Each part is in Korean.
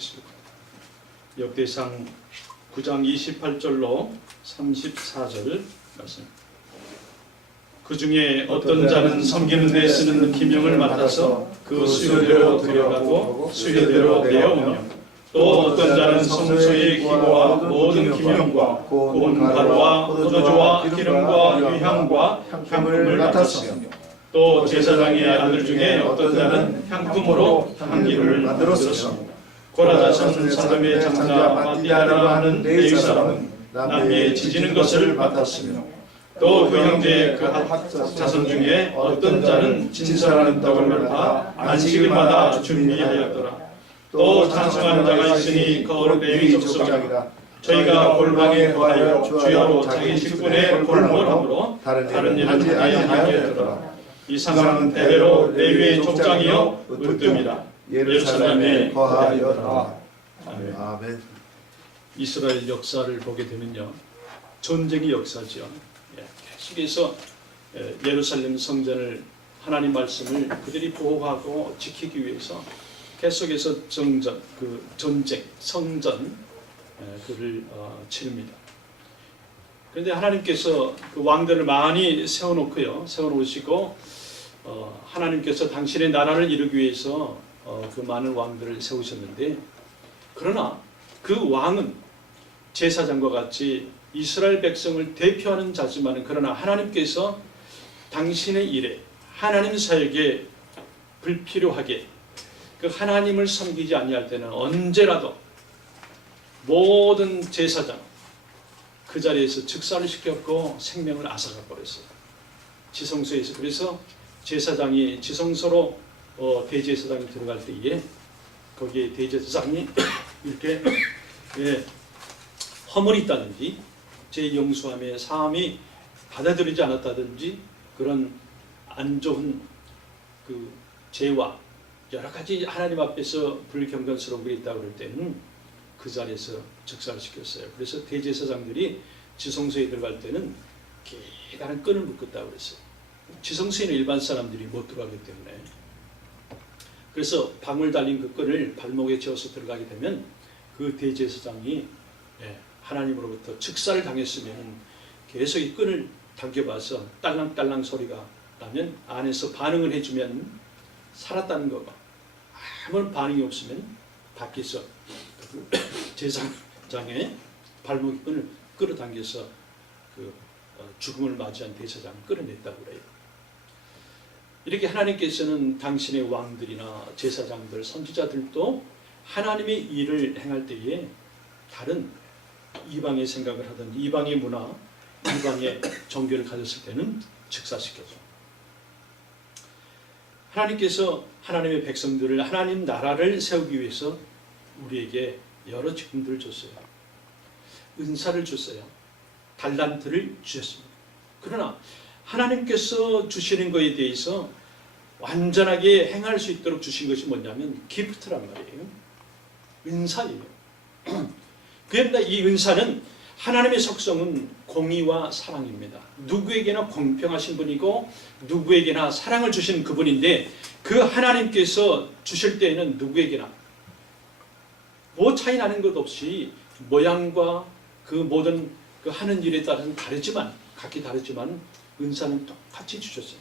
보겠습니다. 역대상 9장 28절로 34절 말씀. 그 중에 어떤 자는 섬기는 데 쓰는 기명을 맡아서 그 수요대로 들여가고 수요대로 내어오며, 또 어떤 자는 성소의 기구와 모든 기명과 고운 가루와 포도주와 기름과 유향과 향품을 맡았으며, 또 제사장의 아들 중에 어떤 자는 향품으로 향기를 만들었으며, 고라자손 사람의 장자 마띠아라 하는 레위 사람은 남미에 지지는 것을 맡았으며, 또 그 형제의 그 자손 중에 어떤 자는 진설하는 떡을 말아 안식일마다 준비하였더라. 또 찬송하는 자가 있으니 거룩 레위 족속이라. 저희가 골방에 거하여 주야로 자기 직분에 골몰함으로 다른 일을 하지 아니하였더라. 이 사람은 대대로 레위의 족장이요 으뜸이라. 예루살렘에 거하였더라. 아멘. 이스라엘 역사를 보게 되면요, 전쟁의 역사죠. 계속해서 예루살렘 성전을, 하나님 말씀을 그들이 보호하고 지키기 위해서 계속해서 전쟁, 성전 그를 치릅니다. 그런데 하나님께서 그 왕들을 많이 세워놓으시고 하나님께서 당신의 나라를 이루기 위해서 그 많은 왕들을 세우셨는데, 그러나 그 왕은 제사장과 같이 이스라엘 백성을 대표하는 자지만, 그러나 하나님께서 당신의 일에, 하나님 사역에 불필요하게 그 하나님을 섬기지 아니할 때는 언제라도 모든 제사장 그 자리에서 즉사를 시켰고 생명을 앗아가 버렸어요. 지성소에서. 그래서 제사장이 지성소로 대제사장이 들어갈 때에 거기에 대제사장이 이렇게 허물이 있다든지 제0수함의 사함이 받아들이지 않았다든지 그런 안 좋은 그 죄와 여러 가지 하나님 앞에서 불경건스러운 게 있다고 그럴 때는 그 자리에서 즉사를 시켰어요. 그래서 대제사장들이 지성소에 들어갈 때는 기다란 끈을 묶었다고 그랬어요. 지성소에는 일반 사람들이 못 들어가기 때문에. 그래서 방울 달린 그 끈을 발목에 채워서 들어가게 되면 그 대제사장이 하나님으로부터 즉사를 당했으면 계속 이 끈을 당겨봐서 딸랑딸랑 소리가 나면 안에서 반응을 해주면 살았다는 거고, 아무런 반응이 없으면 밖에서 제사장의 발목 끈을 끌어당겨서 그 죽음을 맞이한 대제사장을 끌어냈다고 그래요. 이렇게 하나님께서는 당신의 왕들이나 제사장들, 선지자들도 하나님의 일을 행할 때에 다른 이방의 생각을 하든 이방의 문화, 이방의 종교를 가졌을 때는 즉사시켜줘. 하나님께서 하나님의 백성들을, 하나님 나라를 세우기 위해서 우리에게 여러 직분들을 줬어요. 은사를 줬어요. 달란트를 주셨습니다. 그러나 하나님께서 주시는 것에 대해서 완전하게 행할 수 있도록 주신 것이 뭐냐면 기프트란 말이에요. 은사예요. 그런데 이 은사는, 하나님의 속성은 공의와 사랑입니다. 누구에게나 공평하신 분이고 누구에게나 사랑을 주시는 그분인데, 그 하나님께서 주실 때에는 누구에게나 뭐 차이 나는 것 없이 모양과 그 모든 그 하는 일에 따라서는 각기 다르지만 은사는 똑같이 주셨어요.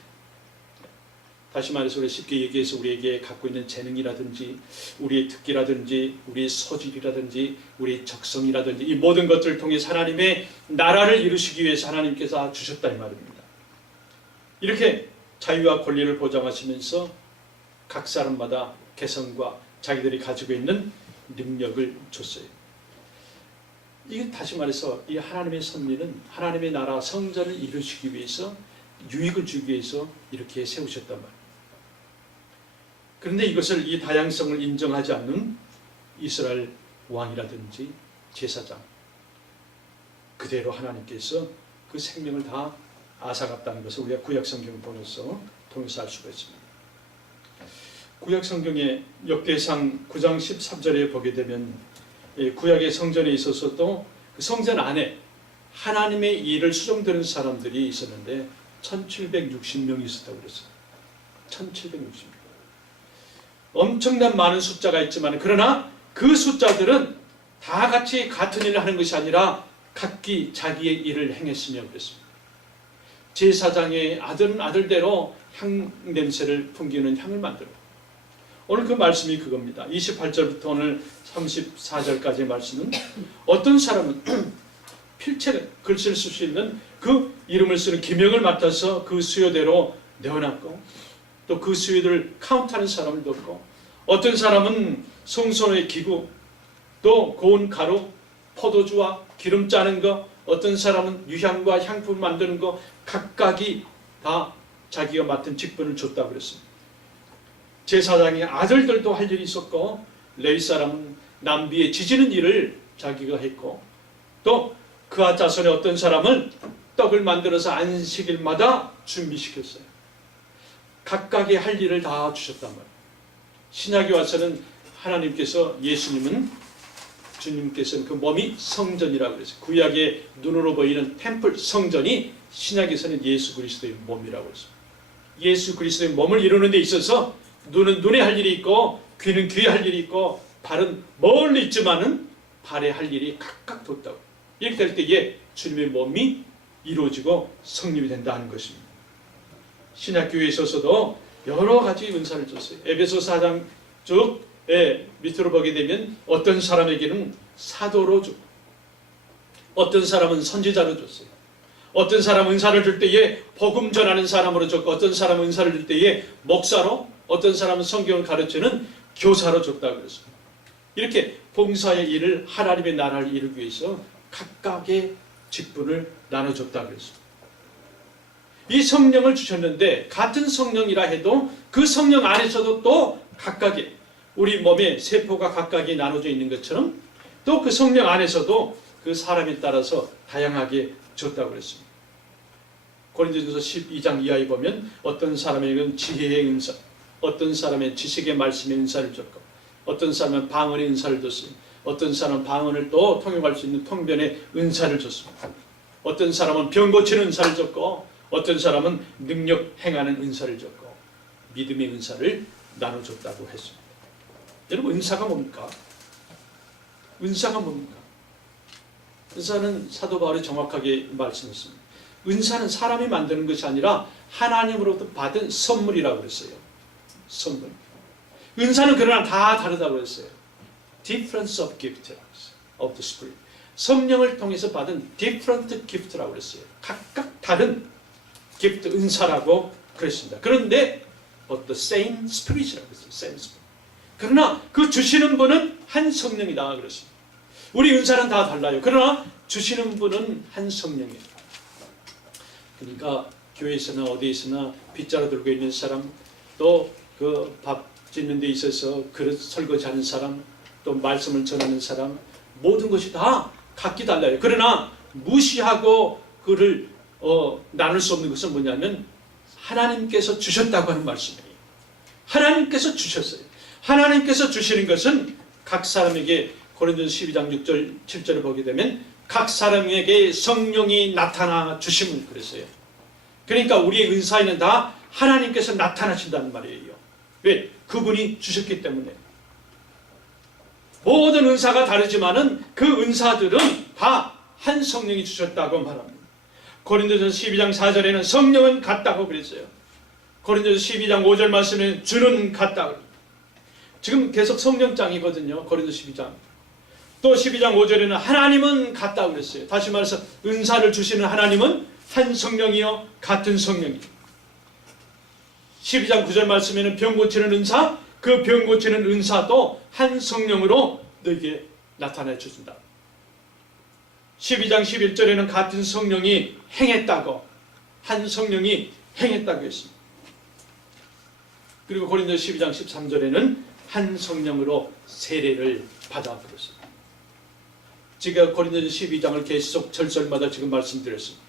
다시 말해서 쉽게 얘기해서 우리에게 갖고 있는 재능이라든지 우리의 특기라든지 우리의 소질이라든지 우리의 적성이라든지 이 모든 것들을 통해 하나님의 나라를 이루시기 위해서 하나님께서 주셨다 이 말입니다. 이렇게 자유와 권리를 보장하시면서 각 사람마다 개성과 자기들이 가지고 있는 능력을 줬어요. 이게 다시 말해서 이 하나님의 섭리는 하나님의 나라 성전을 이루시기 위해서, 유익을 주기 위해서 이렇게 세우셨단 말이에요. 그런데 이것을, 이 다양성을 인정하지 않는 이스라엘 왕이라든지 제사장, 그대로 하나님께서 그 생명을 다 앗아갔다는 것을 우리가 구약성경을 통해서 알 수가 있습니다. 구약성경의 역대상 9장 13절에 보게 되면 구약의 성전에 있어서도 그 성전 안에 하나님의 일을 수종드는 사람들이 있었는데 1760명이 있었다고 그랬어요. 1760명. 엄청난 많은 숫자가 있지만, 그러나 그 숫자들은 다 같이 같은 일을 하는 것이 아니라 각기 자기의 일을 행했으며 그랬습니다. 제사장의 아들은 아들대로 향 냄새를 풍기는 향을 만들고, 오늘 그 말씀이 그겁니다. 28절부터 오늘 34절까지의 말씀은 어떤 사람은 필체 글씨를 쓸 수 있는 그 이름을 쓰는 기명을 맡아서 그 수요대로 내어놨고, 또 그 수요들을 카운트하는 사람을 뒀고, 어떤 사람은 성소의 기구, 또 고운 가루, 포도주와 기름 짜는 거, 어떤 사람은 유향과 향품 만드는 거, 각각이 다 자기가 맡은 직분을 줬다고 그랬습니다. 제사장의 아들들도 할 일이 있었고, 레위 사람은 남비에 지지는 일을 자기가 했고, 또 그와 자손의 어떤 사람은 떡을 만들어서 안식일마다 준비시켰어요. 각각의 할 일을 다 주셨단 말이에요. 신약에 와서는 하나님께서, 주님께서는 그 몸이 성전이라고 그랬어요. 구약의 눈으로 보이는 템플 성전이 신약에서는 예수 그리스도의 몸이라고 그랬어요. 예수 그리스도의 몸을 이루는 데 있어서 눈은 눈에 할 일이 있고, 귀는 귀에 할 일이 있고, 발은 멀리 있지만은 발에 할 일이 각각 뒀다고. 이렇게 될 때에 주님의 몸이 이루어지고 성립이 된다 하는 것입니다. 신약교회에 있어서도 여러 가지 은사를 줬어요. 에베소 4장 쭉 밑으로 보게 되면 어떤 사람에게는 사도로 주고, 어떤 사람은 선지자로 줬어요. 어떤 사람 은사를 줄 때에 복음 전하는 사람으로 줬고, 어떤 사람 은사를 줄 때에 목사로, 어떤 사람은 성경을 가르치는 교사로 줬다고 그랬습니다. 이렇게 봉사의 일을, 하나님의 나라를 이루기 위해서 각각의 직분을 나눠줬다고 그랬습니다. 이 성령을 주셨는데, 같은 성령이라 해도 그 성령 안에서도 또 각각의, 우리 몸의 세포가 각각이 나눠져 있는 것처럼 또 그 성령 안에서도 그 사람에 따라서 다양하게 줬다고 그랬습니다. 고린도전서 12장 이하에 보면 어떤 사람에게는 지혜의 은사, 어떤 사람의 지식의 말씀의 은사를 줬고, 어떤 사람은 방언의 은사를 줬습니다. 어떤 사람은 방언을 또 통역할 수 있는 통변의 은사를 줬습니다. 어떤 사람은 병 고치는 은사를 줬고, 어떤 사람은 능력 행하는 은사를 줬고, 믿음의 은사를 나눠줬다고 했습니다. 여러분, 은사가 뭡니까? 은사가 뭡니까? 은사는 사도 바울이 정확하게 말씀했습니다. 은사는 사람이 만드는 것이 아니라 하나님으로부터 받은 선물이라고 그랬어요. 선물. 은사는 그러나 다 다르다고 그랬어요. Difference of gift of the Spirit. 성령을 통해서 받은 different gift라고 그랬어요. 각각 다른 gift, 은사라고 그랬습니다. 그런데 but the same Spirit이라고 그랬어요. Same Spirit. 그러나 그 주시는 분은 한 성령이다 그랬습니다. 우리 은사는 다 달라요. 그러나 주시는 분은 한 성령이에요. 그러니까 교회에서나 어디에서나 빗자루 들고 있는 사람, 또 그 밥 짓는 데 있어서 그릇 설거지하는 사람, 또 말씀을 전하는 사람, 모든 것이 다 각기 달라요. 그러나 무시하고 그를 나눌 수 없는 것은 뭐냐면 하나님께서 주셨다고 하는 말씀이에요. 하나님께서 주셨어요. 하나님께서 주시는 것은 각 사람에게, 고린도서 12장 6절 7절을 보게 되면 각 사람에게 성령이 나타나 주심을 그랬어요. 그러니까 우리의 은사에는 다 하나님께서 나타나신다는 말이에요. 왜? 그분이 주셨기 때문에. 모든 은사가 다르지만은 그 은사들은 다 한 성령이 주셨다고 말합니다. 고린도전서 12장 4절에는 성령은 같다고 그랬어요. 고린도전서 12장 5절 말씀에는 주는 같다고. 지금 계속 성령장이거든요. 고린도서 12장. 또 12장 5절에는 하나님은 같다고 그랬어요. 다시 말해서 은사를 주시는 하나님은 한 성령이요 같은 성령이요. 12장 9절 말씀에는 병 고치는 은사, 그 병 고치는 은사도 한 성령으로 너에게 나타내 주신다. 12장 11절에는 같은 성령이 행했다고, 한 성령이 행했다고 했습니다. 그리고 고린도서 12장 13절에는 한 성령으로 세례를 받아 그랬습니다. 제가 고린도서 12장을 계속 절절마다 지금 말씀드렸습니다.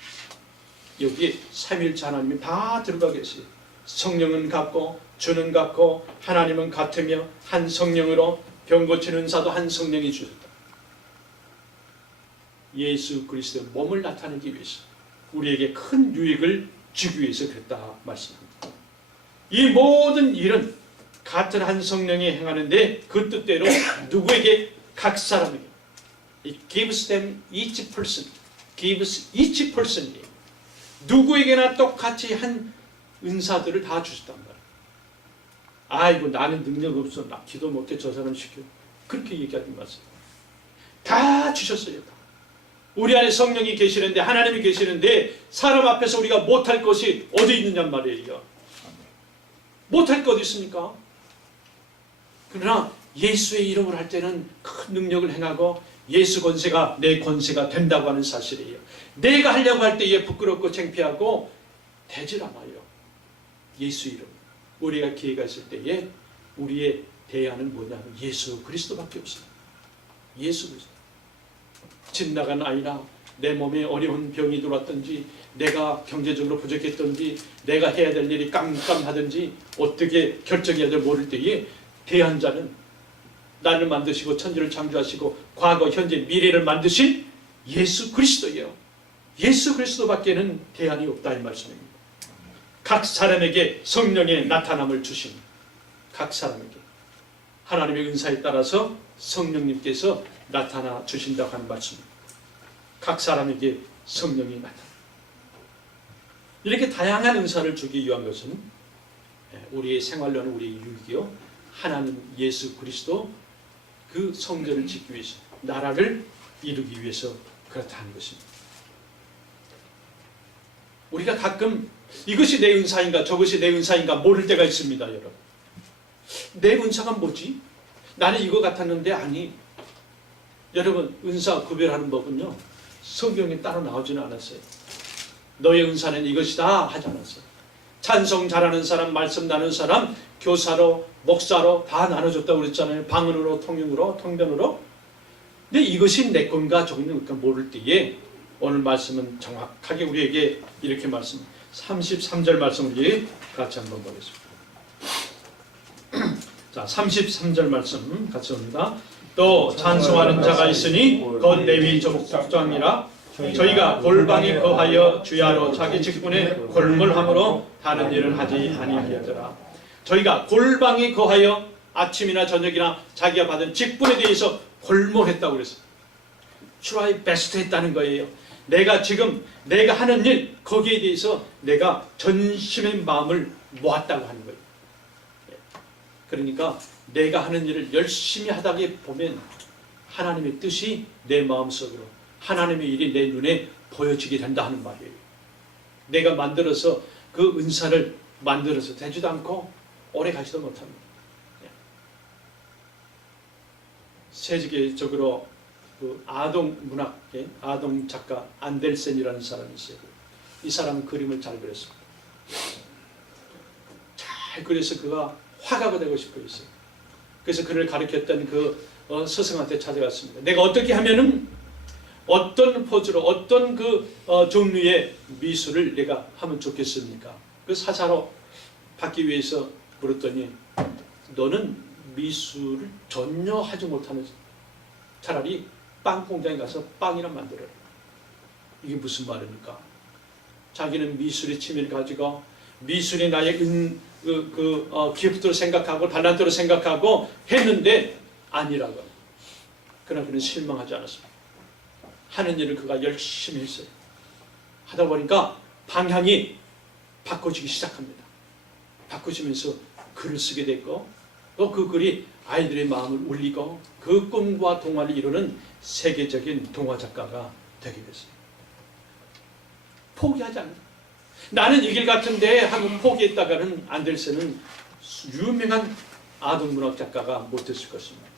여기에 삼위일체 하나님이 다 들어가 계세요. 성령은 같고 주는 같고 하나님은 같으며 한 성령으로 병 고치는 은사도 한 성령이 주셨다. 예수 그리스도의 몸을 나타내기 위해서, 우리에게 큰 유익을 주기 위해서 그랬다 말씀합니다. 이 모든 일은 같은 한 성령이 행하는데 그 뜻대로 누구에게? 각 사람에게. It gives them each person. gives each person. 누구에게나 똑같이 한 은사들을 다 주셨단 말이에요. 아이고 나는 능력 없어. 나 기도 못해 저 사람 시켜. 그렇게 얘기하지 마세요. 다 주셨어요. 다. 우리 안에 성령이 계시는데 하나님이 계시는데 사람 앞에서 우리가 못할 것이 어디 있느냐 말이에요. 못할 것 어디 있습니까? 그러나 예수의 이름을 할 때는 큰 능력을 행하고 예수 권세가 내 권세가 된다고 하는 사실이에요. 내가 하려고 할 때에 부끄럽고 창피하고 되질 않아요. 예수 이름. 우리가 기회가 있을 때에 우리의 대안은 뭐냐면 예수 그리스도밖에 없어요. 예수 그리스도. 집 나간 아이나 내 몸에 어려운 병이 들어왔든지 내가 경제적으로 부족했든지 내가 해야 될 일이 깜깜하든지 어떻게 결정해야 될 모를 때에 대안자는 나를 만드시고 천지를 창조하시고 과거, 현재, 미래를 만드신 예수 그리스도예요. 예수 그리스도밖에는 대안이 없다 이 말씀입니다. 각 사람에게 성령의 나타남을 주신 각 사람에게 하나님의 은사에 따라서 성령님께서 나타나 주신다고 하는 말씀입니다. 각 사람에게 성령이 나타나. 이렇게 다양한 은사를 주기 위한 것은 우리의 생활로는 우리의 유익이요. 하나님 예수 그리스도 그 성전을 짓기 위해서 나라를 이루기 위해서 그렇다는 것입니다. 우리가 가끔 이것이 내 은사인가 저것이 내 은사인가 모를 때가 있습니다. 여러분. 내 은사가 뭐지? 나는 이거 같았는데 아니. 여러분 은사 구별하는 법은요. 성경에 따로 나오지는 않았어요. 너의 은사는 이것이다 하지 않았어요. 찬송 잘하는 사람, 말씀 나누는 사람, 교사로, 목사로 다 나눠줬다고 그랬잖아요. 방언으로, 통역으로, 통변으로. 근데 이것이 내 건가 저건가 모를 때에 오늘 말씀은 정확하게 우리에게 이렇게 말씀 33절 말씀 우리 같이 한번 보겠습니다. 자, 33절 말씀 같이 봅니다. 또 찬송하는 자가 있으니 곧 레위 족장이라 저희가 골방에 거하여 주야로 자기 직분에 골몰함으로 다른 일을 하지 아니하였더라. 저희가 골방에 거하여 아침이나 저녁이나 자기가 받은 직분에 대해서 골몰했다고 그랬어요. try best 했다는 거예요. 내가 지금 내가 하는 일 거기에 대해서 내가 전심의 마음을 모았다고 하는 거예요. 그러니까 내가 하는 일을 열심히 하다 보면 하나님의 뜻이 내 마음속으로 하나님의 일이 내 눈에 보여지게 된다 하는 말이에요. 내가 만들어서 그 은사를 만들어서 되지도 않고 오래 가지도 못합니다. 세계적으로 그 아동 문학의 아동 작가 안델센이라는 사람이 있어요. 이 사람은 그림을 잘 그렸습니다. 잘 그려서 그가 화가가 되고 싶어 했어요. 그래서 그를 가르쳤던 그 스승한테 찾아갔습니다. 내가 어떻게 하면은 어떤 포즈로 어떤 그 종류의 미술을 내가 하면 좋겠습니까? 그 사사로 받기 위해서 물었더니 너는 미술을 전혀 하지 못하는 차라리 빵 공장에 가서 빵이나 만들어라. 이게 무슨 말입니까? 자기는 미술의 취미를 가지고 미술이 나의 기프트로 생각하고 달란트로 생각하고 했는데 아니라고. 그러나 그는 실망하지 않았습니다. 하는 일을 그가 열심히 했어요. 하다 보니까 방향이 바꿔지기 시작합니다. 바꿔지면서 글을 쓰게 됐고 또 그 글이 아이들의 마음을 울리고 그 꿈과 동화를 이루는 세계적인 동화 작가가 되게 됐어요. 포기하지 않는다. 나는 이 길 같은데 하고 포기했다가는 안델센은 유명한 아동문학 작가가 못됐을 것입니다.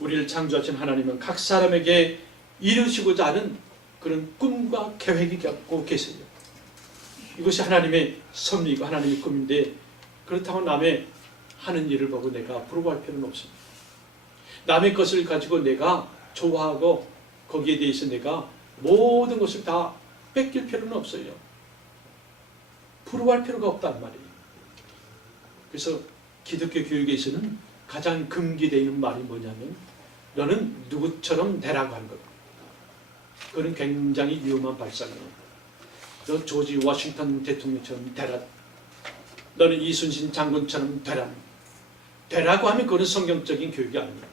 우리를 창조하신 하나님은 각 사람에게 이루시고자 하는 그런 꿈과 계획이 갖고 계세요. 이것이 하나님의 섭리이고 하나님의 꿈인데 그렇다고 남의 하는 일을 보고 내가 부러워할 필요는 없습니다. 남의 것을 가지고 내가 좋아하고 거기에 대해서 내가 모든 것을 다 뺏길 필요는 없어요. 부러워할 필요가 없단 말이에요. 그래서 기독교 교육에서는 가장 금기되어 있는 말이 뭐냐면 너는 누구처럼 되라고 하는 겁니다. 그건 굉장히 위험한 발상이에요. 너 조지 워싱턴 대통령처럼 되라. 너는 이순신 장군처럼 되라고 하면 그건 성경적인 교육이 아닙니다.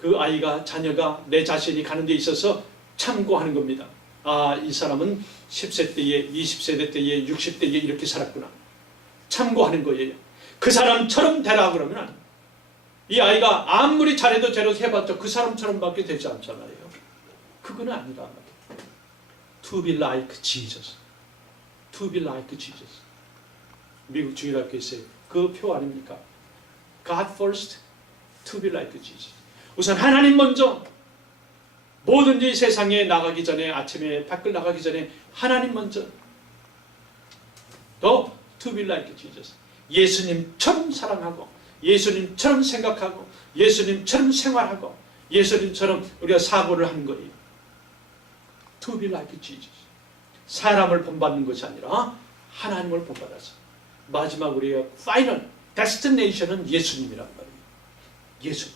그 아이가, 자녀가 내 자신이 가는 데 있어서 참고하는 겁니다. 아, 이 사람은 10세 때에, 20세 때에, 60대에 이렇게 살았구나. 참고하는 거예요. 그 사람처럼 되라 그러면 이 아이가 아무리 잘해도 제대로 해봤자 그 사람처럼밖에 되지 않잖아요. 그건 아니라 To be like Jesus. To be like Jesus. 미국 주일학교에 있어요. 그 표 아닙니까? God first, to be like Jesus. 우선 하나님 먼저. 뭐든지 세상에 나가기 전에, 아침에 밖을 나가기 전에 하나님 먼저. 더 to be like Jesus. 예수님처럼 사랑하고, 예수님처럼 생각하고, 예수님처럼 생활하고, 예수님처럼 우리가 사고를 하는 거예요. To be like Jesus. 사람을 본받는 것이 아니라 하나님을 본받아서 마지막 우리가 파이널 데스티네이션은 예수님이란 말이에요. 예수.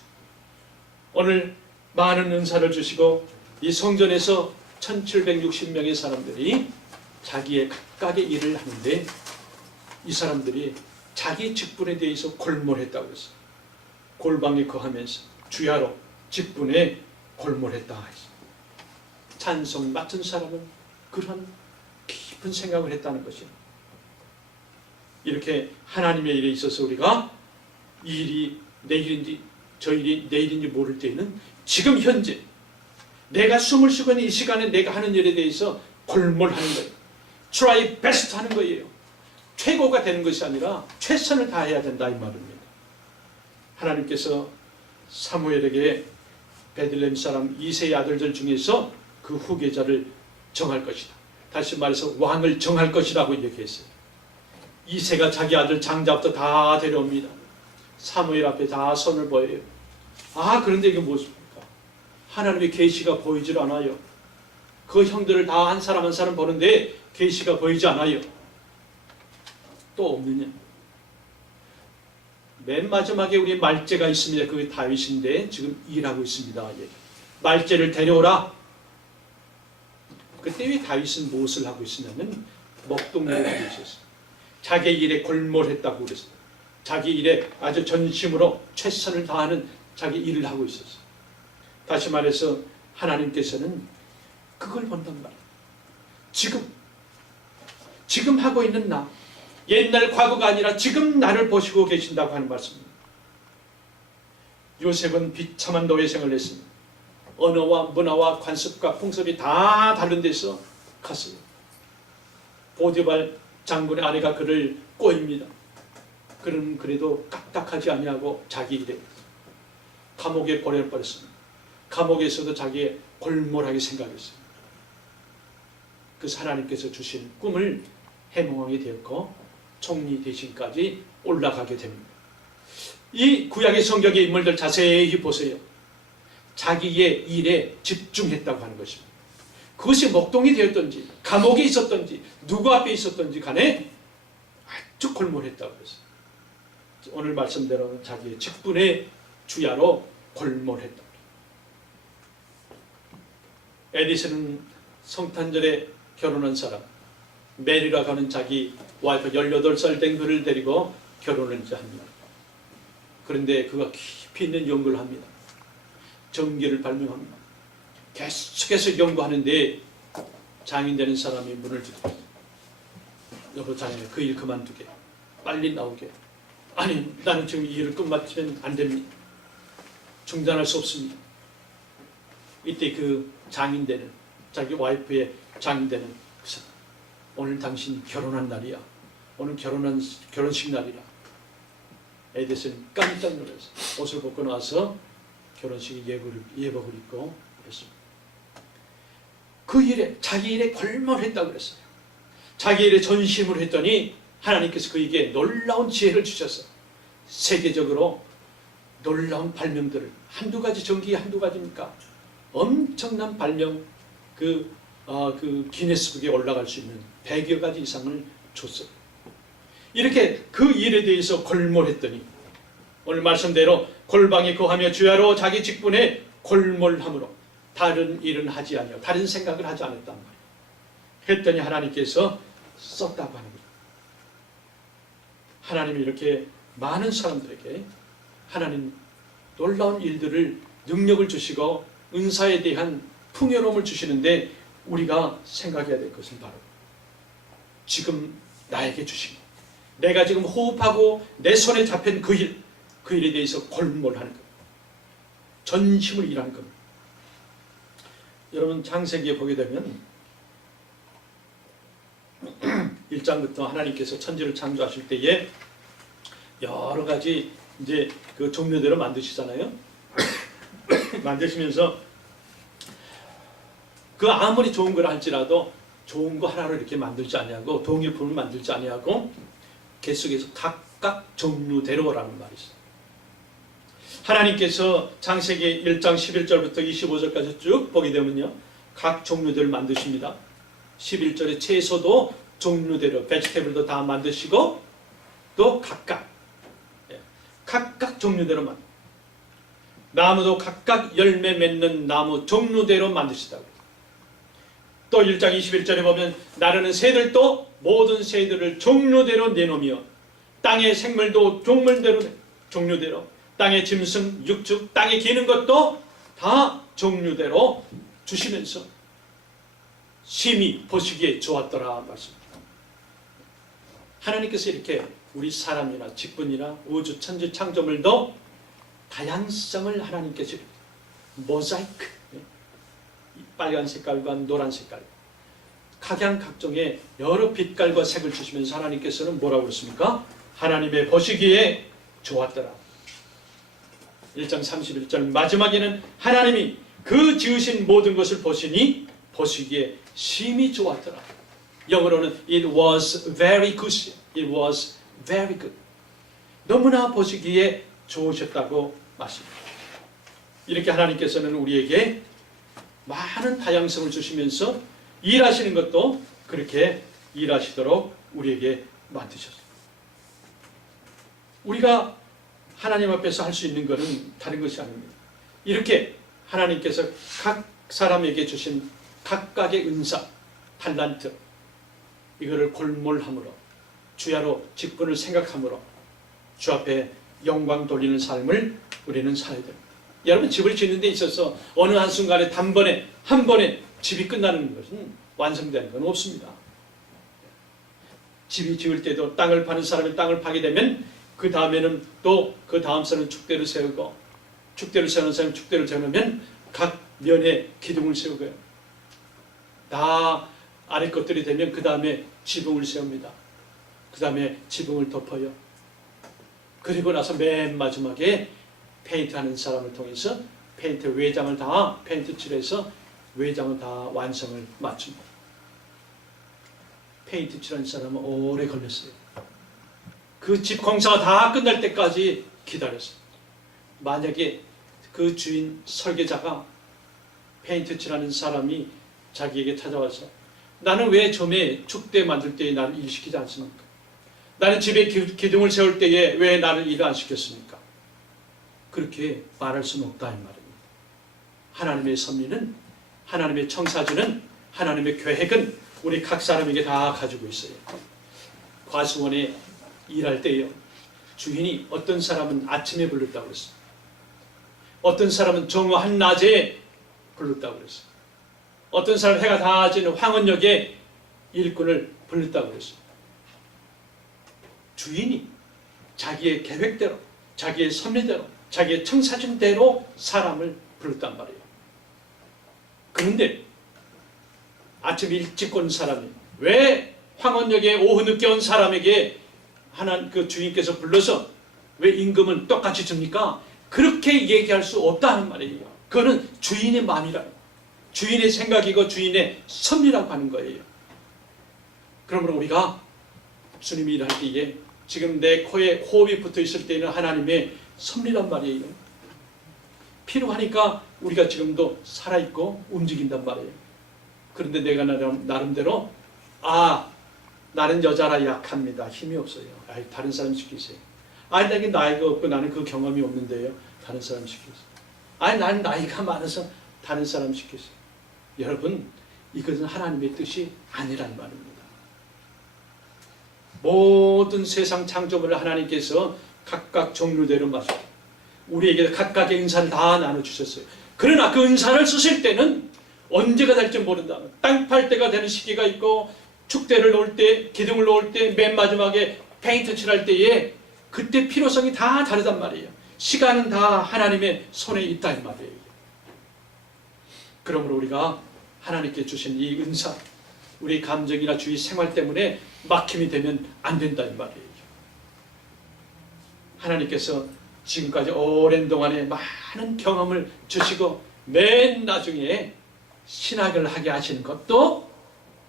오늘 많은 은사를 주시고 이 성전에서 1760명의 사람들이 자기의 각각의 일을 하는데 이 사람들이 자기 직분에 대해서 골몰했다고 했어요. 골방에 거하면서 주야로 직분에 골몰했다 했어요. 찬송 맡은 사람은 그런 깊은 생각을 했다는 것이에요. 이렇게 하나님의 일에 있어서 우리가 이 일이 내일인지 저 일이 내일인지 모를 때에는 지금 현재 내가 숨을 쉬고 있는 이 시간에 내가 하는 일에 대해서 골몰하는 거예요. try best 하는 거예요. 최고가 되는 것이 아니라 최선을 다해야 된다 이 말입니다. 하나님께서 사무엘에게 베들레헴 사람 이새의 아들들 중에서 그 후계자를 정할 것이다. 다시 말해서 왕을 정할 것이라고 얘기했어요. 이새가 자기 아들 장자부터 다 데려옵니다. 사무엘 앞에 다 손을 보여요. 아, 그런데 이게 무엇입니까? 하나님의 계시가 보이질 않아요. 그 형들을 다 한 사람 한 사람 보는데 계시가 보이지 않아요. 또 없느냐? 맨 마지막에 우리 말제가 있습니다. 그게 다윗인데 지금 일하고 있습니다. 말제를 데려오라. 그때 왜 다윗은 무엇을 하고 있었냐면 먹동무를 하고 있었어요. 자기 일에 골몰했다고 그랬어요. 자기 일에 아주 전심으로 최선을 다하는 자기 일을 하고 있었어요. 다시 말해서 하나님께서는 그걸 본단 말이에요. 지금 하고 있는 나, 옛날 과거가 아니라 지금 나를 보시고 계신다고 하는 말씀입니다. 요셉은 비참한 노예생을 했습니다. 언어와 문화와 관습과 풍습이 다 다른 데서 갔어요. 보디발 장군의 아내가 그를 꼬입니다. 그는 그래도 까딱하지 아니하고 자기 일에 감옥에 보내버렸습니다. 감옥에서도 자기의 골몰하게 생각했습니다. 그래서 하나님께서 주신 꿈을 해몽하게 되었고 총리 대신까지 올라가게 됩니다. 이 구약의 성경의 인물들 자세히 보세요. 자기의 일에 집중했다고 하는 것입니다. 그것이 목동이 되었던지 감옥에 있었던지 누구 앞에 있었던지 간에 아주 골몰했다고 했어요. 오늘 말씀대로 자기의 직분의 주야로 골몰했다. 에디슨은 성탄절에 결혼한 사람, 메리라고 하는 자기 와이프 18살 된 그를 데리고 결혼을 합니다. 그런데 그가 깊이 있는 연구를 합니다. 정계를 발명합니다. 계속해서 연구하는데 장인되는 사람이 문을 두드립니다. 여보 장인, 그 일 그만두게. 빨리 나오게. 아니, 나는 지금 이 일을 끝마치면 안 됩니다. 중단할 수 없습니다. 이때 그 장인되는, 자기 와이프의 장인되는 그 사람, 오늘 당신 결혼한 날이야. 오늘 결혼식 날이라. 에디슨 깜짝 놀라서 옷을 벗고 나와서 결혼식 예복을 입고 했습니다. 그 일에, 자기 일에 골몰했다고 그랬어요. 자기 일에 전심을 했더니 하나님께서 그에게 놀라운 지혜를 주셔서 세계적으로 놀라운 발명들을, 한두 가지, 전기 한두 가지입니까? 엄청난 발명, 그 기네스북에 올라갈 수 있는 100여 가지 이상을 줬어요. 이렇게 그 일에 대해서 골몰했더니 오늘 말씀대로 골방에 거하며 주야로 자기 직분에 골몰함으로 다른 일은 하지 아니하고 다른 생각을 하지 않았단 말이에요. 했더니 하나님께서 썼다고 하는 거예요. 하나님이 이렇게 많은 사람들에게 하나님 놀라운 일들을 능력을 주시고 은사에 대한 풍요로움을 주시는데 우리가 생각해야 될 것은 바로 지금 나에게 주신 내가 지금 호흡하고 내 손에 잡힌 그 일에 대해서 골몰하는 것, 전심을 일하는 겁니다. 여러분 창세기에 보게 되면 1장부터 하나님께서 천지를 창조하실 때에 여러 가지 이제 그 종류대로 만드시잖아요. 만드시면서 그 아무리 좋은 걸 할지라도 좋은 거 하나로 이렇게 만들지 아니하고 동일품을 만들지 아니하고 계속해서 각각 종류대로라는 말이 있어요. 하나님께서 창세기 1장 11절부터 25절까지 쭉 보게 되면요, 각 종류대로 만드십니다. 11절에 채소도 종류대로 베지테블도 다 만드시고 또 각각 종류대로 나무도 각각 열매 맺는 나무 종류대로 만드시다고. 또 1장 21절에 보면 나르는 새들도 모든 새들을 종류대로 내놓으며 땅의 생물도 종류대로 땅의 짐승, 육축, 땅에 기는 것도 다 종류대로 주시면서 심히 보시기에 좋았더라 말씀입니다. 하나님께서 이렇게 우리 사람이나 직분이나 우주 천지 창조물도 다양성을 하나님께서 모자이크, 빨간 색깔과 노란 색깔, 각양각종의 여러 빛깔과 색을 주시면서 하나님께서는 뭐라고 그랬습니까? 하나님의 보시기에 좋았더라. 1장 31절 마지막에는 하나님이 그 지으신 모든 것을 보시니 보시기에 심히 좋았더라. 영어로는 it was very good. It was very good. 너무나 보시기에 좋으셨다고 말씀합니다. 이렇게 하나님께서는 우리에게 많은 다양성을 주시면서 일하시는 것도 그렇게 일하시도록 우리에게 만드셨습니다. 우리가 하나님 앞에서 할 수 있는 것은 다른 것이 아닙니다. 이렇게 하나님께서 각 사람에게 주신 각각의 은사, 달란트, 이거를 골몰함으로 주야로 직분을 생각함으로 주 앞에 영광 돌리는 삶을 우리는 살아야 됩니다. 여러분 집을 짓는 데 있어서 어느 한순간에 한 번에 집이 끝나는 것은 완성되는 건 없습니다. 집이 지을 때도 땅을 파는 사람이 땅을 파게 되면 그 다음에는 또 그 다음 사람은 축대를 세우고 축대를 세우는 사람이 축대를 세우면 각 면에 기둥을 세우고요. 다 아래 것들이 되면 그 다음에 지붕을 세웁니다. 그 다음에 지붕을 덮어요. 그리고 나서 맨 마지막에 페인트하는 사람을 통해서 페인트 외장을 다 페인트 칠해서 외장을 다 완성을 맞춥니다. 페인트 칠하는 사람은 오래 걸렸어요. 그 집 공사가 다 끝날 때까지 기다렸어요. 만약에 그 주인 설계자가 페인트 칠하는 사람이 자기에게 찾아와서 나는 왜 처음에 축대 만들 때에 나를 일시키지 않습니까? 나는 집에 기둥을 세울 때에 왜 나를 일을 안 시켰습니까? 그렇게 말할 수는 없다 이 말입니다. 하나님의 섭리는, 하나님의 청사진은, 하나님의 계획은 우리 각 사람에게 다 가지고 있어요. 과수원에 일할 때요, 주인이 어떤 사람은 아침에 불렀다고 그랬어요. 어떤 사람은 정오 한낮에 불렀다고 그랬어요. 어떤 사람은 해가 다 지는 황혼역에 일꾼을 불렀다고 그랬어요. 주인이 자기의 계획대로, 자기의 섭리대로, 자기의 청사진대로 사람을 불렀단 말이에요. 그런데 아침 일찍 온 사람이 왜 황혼역에 오후 늦게 온 사람에게 그 주인께서 불러서 왜 임금은 똑같이 줍니까? 그렇게 얘기할 수 없다는 말이에요. 그거는 주인의 마음이라, 주인의 생각이고 주인의 섭리라고 하는 거예요. 그러므로 우리가 주님이 일할 때에 지금 내 코에 호흡이 붙어 있을 때는 하나님의 섭리란 말이에요. 필요하니까 우리가 지금도 살아있고 움직인단 말이에요. 그런데 내가 나름대로 나는 여자라 약합니다. 힘이 없어요. 다른 사람 시키세요. 내게 나이가 없고 나는 그 경험이 없는데요. 다른 사람 시키세요. 나는 나이가 많아서 다른 사람 시키세요. 여러분, 이것은 하나님의 뜻이 아니란 말입니다. 모든 세상 창조물을 하나님께서 각각 종류대로 마셔 우리에게 각각의 은사를 다 나눠주셨어요. 그러나 그 은사를 쓰실 때는 언제가 될지 모른다. 땅 팔 때가 되는 시기가 있고, 축대를 놓을 때, 기둥을 놓을 때, 맨 마지막에 페인트 칠할 때에 그때 필요성이 다 다르단 말이에요. 시간은 다 하나님의 손에 있다 이 말이에요. 그러므로 우리가 하나님께 주신 이 은사, 우리 감정이나 주위 생활 때문에 막힘이 되면 안 된다 이 말이에요. 하나님께서 지금까지 오랜 동안에 많은 경험을 주시고 맨 나중에 신학을 하게 하시는 것도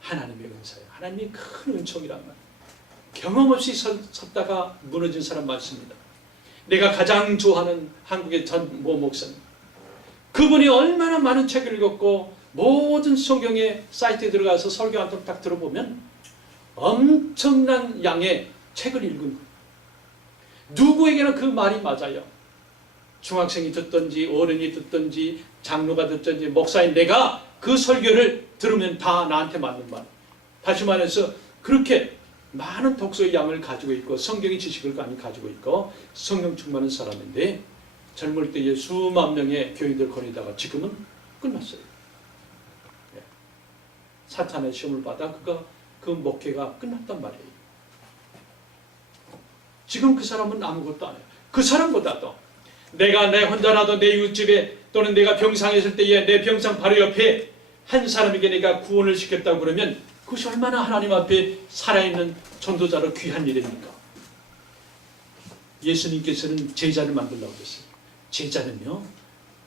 하나님의 은사예요. 하나님이 큰 은총이란 말이에요. 경험 없이 섰다가 무너진 사람 많습니다. 내가 가장 좋아하는 한국의 전 모 목사님, 그분이 얼마나 많은 책을 읽었고 모든 성경의 사이트에 들어가서 설교 한 통 딱 들어보면 엄청난 양의 책을 읽은 거예요. 누구에게나 그 말이 맞아요. 중학생이 듣든지 어른이 듣든지 장로가 듣든지 목사인 내가 그 설교를 들으면 다 나한테 맞는 말. 다시 말해서 그렇게 많은 독서의 양을 가지고 있고 성경의 지식을 많이 가지고 있고 성령 충만한 사람인데 젊을 때에 수만 명의 교인들 거니다가 지금은 끝났어요. 사탄의 시험을 받아 그 목회가 끝났단 말이에요. 지금 그 사람은 아무것도 안 해요. 그 사람보다도 내가 내 혼자라도 내 이웃집에 또는 내가 병상에 있을 때에 내 병상 바로 옆에 한 사람에게 내가 구원을 시켰다고 그러면 그것이 얼마나 하나님 앞에 살아있는 전도자로 귀한 일입니까? 예수님께서는 제자를 만들려고 했어요. 제자는요,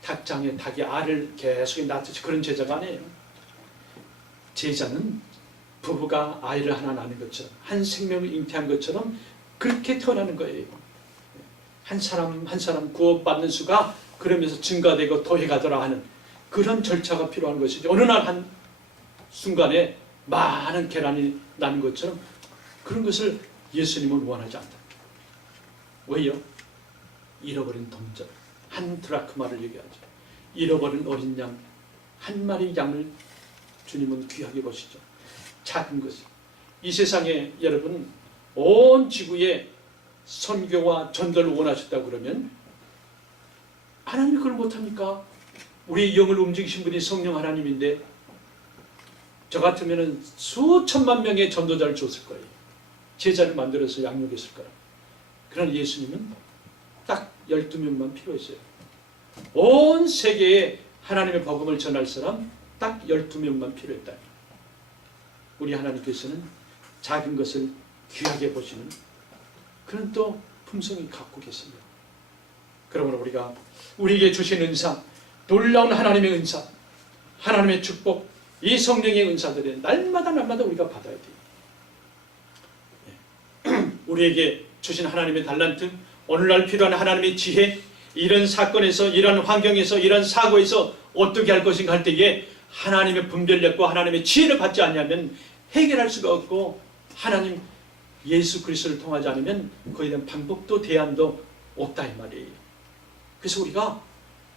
닭장에 닭이 알을 계속 낳듯이 그런 제자가 아니에요. 제자는 부부가 아이를 하나 낳는 것처럼 한 생명을 잉태한 것처럼 그렇게 태어나는 거예요. 한 사람 한 사람 구원받는 수가 그러면서 증가되고 더해가더라 하는 그런 절차가 필요한 것이죠. 어느 날 한 순간에 많은 계란이 나는 것처럼 그런 것을 예수님은 원하지 않다. 왜요? 잃어버린 동전 한 드라크마를 얘기하죠. 잃어버린 어린 양 한 마리 양을 주님은 귀하게 보시죠. 작은 것이 이 세상에 여러분 온 지구에 선교와 전도를 원하셨다고 그러면 하나님이 그걸 못합니까? 우리의 영을 움직이신 분이 성령 하나님인데 저 같으면 수천만 명의 전도자를 줬을 거예요. 제자를 만들어서 양육했을 거라. 그러나 예수님은 딱 12명만 필요했어요. 온 세계에 하나님의 복음을 전할 사람 딱 12명만 필요했다. 우리 하나님께서는 작은 것을 귀하게 보시는 그런 또 품성이 갖고 계십니다. 그러므로 우리가 우리에게 주신 은사, 놀라운 하나님의 은사, 하나님의 축복, 이 성령의 은사들은 날마다 우리가 받아야 돼요. 우리에게 주신 하나님의 달란트, 오늘날 필요한 하나님의 지혜, 이런 사건에서, 이런 환경에서, 이런 사고에서 어떻게 할 것인가 할 때에 하나님의 분별력과 하나님의 지혜를 받지 않으면 해결할 수가 없고 하나님 예수 그리스도를 통하지 않으면 그에 대한 방법도 대안도 없다 이 말이에요. 그래서 우리가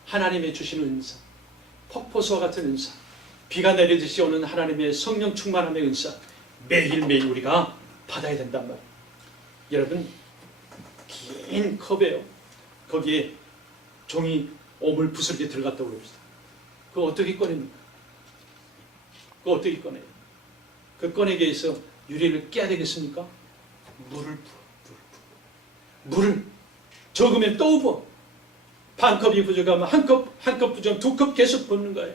하나님의 주시는 은사, 폭포수와 같은 은사, 비가 내리듯이 오는 하나님의 성령 충만함의 은사 매일매일 우리가 받아야 된단 말이에요. 여러분 긴 컵에요. 거기에 종이 오물 부스러기 들어갔다고 그럽시다. 그거 어떻게 꺼냅니까? 그거 어떻게 꺼내요? 그 꺼내기 위해서 유리를 깨야 되겠습니까? 물을 부어. 물을 적으면 또 부어. 반 컵이 부족하면 한 컵 부족, 2컵 계속 붓는 거예요.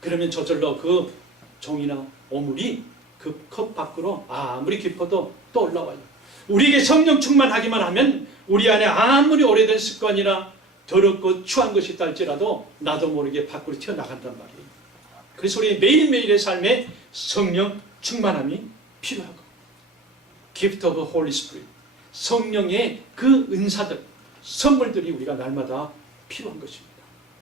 그러면 저절로 그 종이나 오물이 그 컵 밖으로 아무리 깊어도 또 올라와요. 우리에게 성령 충만하기만 하면 우리 안에 아무리 오래된 습관이나 더럽고 추한 것이 있다 할지라도 나도 모르게 밖으로 튀어나간단 말이에요. 그래서 우리 매일매일의 삶에 성령 충만함이 필요하고 Gift of the Holy Spirit, 성령의 그 은사들, 선물들이 우리가 날마다 필요한 것입니다.